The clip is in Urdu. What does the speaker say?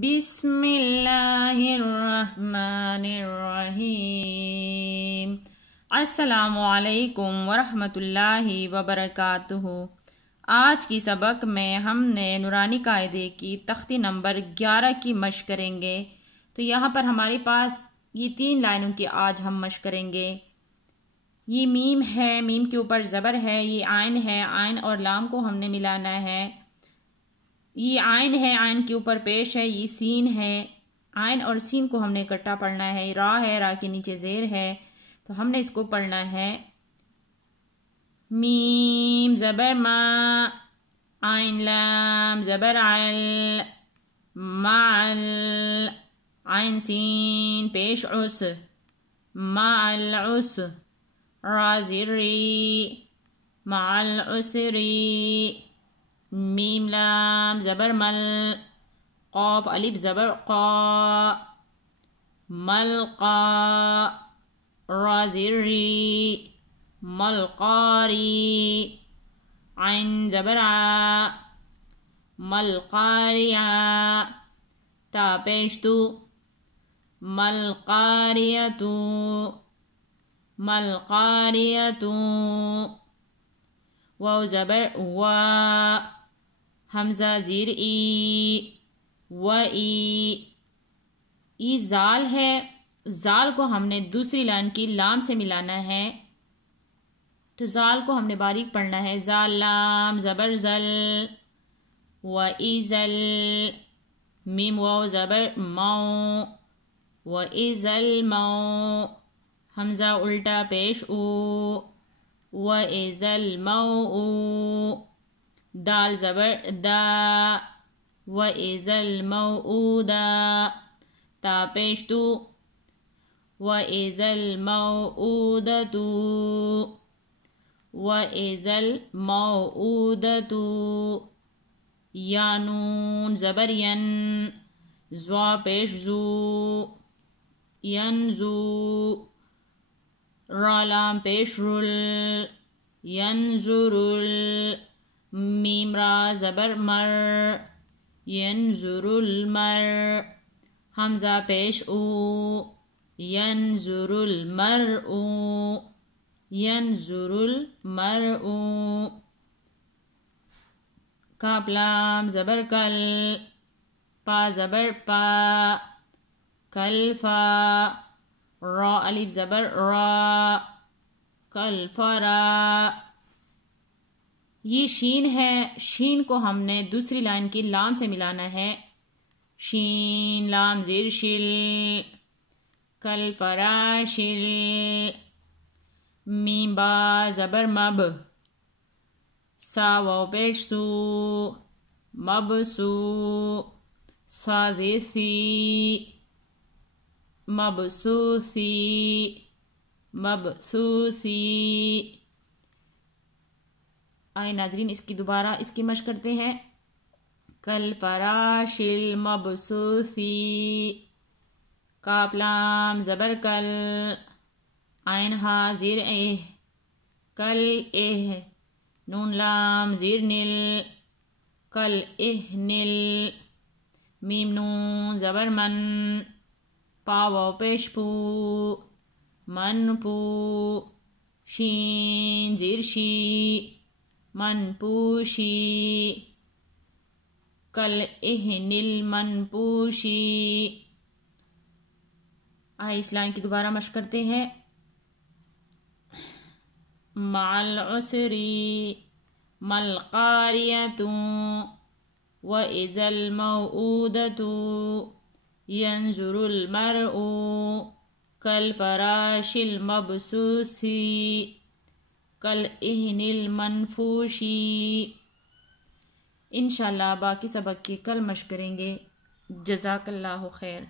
بسم اللہ الرحمن الرحیم۔ السلام علیکم ورحمۃ اللہ وبرکاتہ۔ آج کی سبق میں ہم نے نورانی قاعدے کی تختی نمبر 11 کی مشق کریں گے۔ تو یہاں پر ہمارے پاس یہ 3 لائنوں کی آج ہم مشق کریں گے۔ یہ میم ہے، میم کے اوپر زبر ہے، یہ عین ہے، عین اور لام کو ہم نے ملانا ہے۔ یہ عین ہے، عین کے اوپر پیش ہے، یہ سین ہے، عین اور سین کو ہم نے اکٹھا پڑھنا ہے۔ را ہے، را کے نیچے زیر ہے، تو ہم نے اس کو پڑھنا ہے میم زبر ما، عین لام زبر عل، معل، عین سین پیش عس، معل عس، را زیر ری، معل عسری، میم لام زبر مل، قاف الف زبر قا، ملقا، را زیر ری، ملقاری، عین زبر ع، ملقارعہ، تا پیش تو، ملقاریتو، ملقاریتو، واو زبر وا، حمزہ زیر ای، و ای زال ہے، زال کو ہم نے دوسری لائن کی لام سے ملانا ہے، تو زال کو ہم نے باریک پڑھنا ہے۔ زال لام زبر زل، و ایزل، میم واو زبر مو، و ایزل مو، حمزہ الٹا پیش او، و ایزل موء، دال زبر دا، و ایزل موءودا، تا پیش تو، و ایزل موءودتو، و ایزل موءودتو، یا نون زبر ین، زوا پیش زو، ینزو، را لام پیش رل، ینظرل، میم را زبر مر، ینظر المر، حمزہ پیش او، ینظر المرء، ینظر المرء، کاف لام زبر کل، پا زبر پا، کلفا، را الف زبر را، کلفرا، یہ شین ہے، شین کو ہم نے دوسری لائن کی لام سے ملانا ہے، شین لام زیر شل، کلفراشل، میم با زبر مب، سا واو پیش سو، مبسو، صاد ثی، مبسوثی، مبثوثی۔ آئے ناظرین اس کی دوبارہ اس کی مشق کرتے ہیں۔ کل فراش المبثوثی، کاف لام زبر کل، عین ہا زیر اہ، کل اہ، نون لام زیر نل، کل اہ نل، میم نون زبر من، پا واو پیش پو، من پو، شین زیر شی، من پوشی، کل اہن المنپوشی۔ آئے اس لائن کی دوبارہ مشق کرتے ہیں۔ مع العسر ملقاریۃ، وإذا الموءودۃ ينظر المرء كالفراش المبثوث كالإهن المنفوش۔ انشاءاللہ باقی سبق کی کل مشق کریں گے۔ جزاک اللہ خیر۔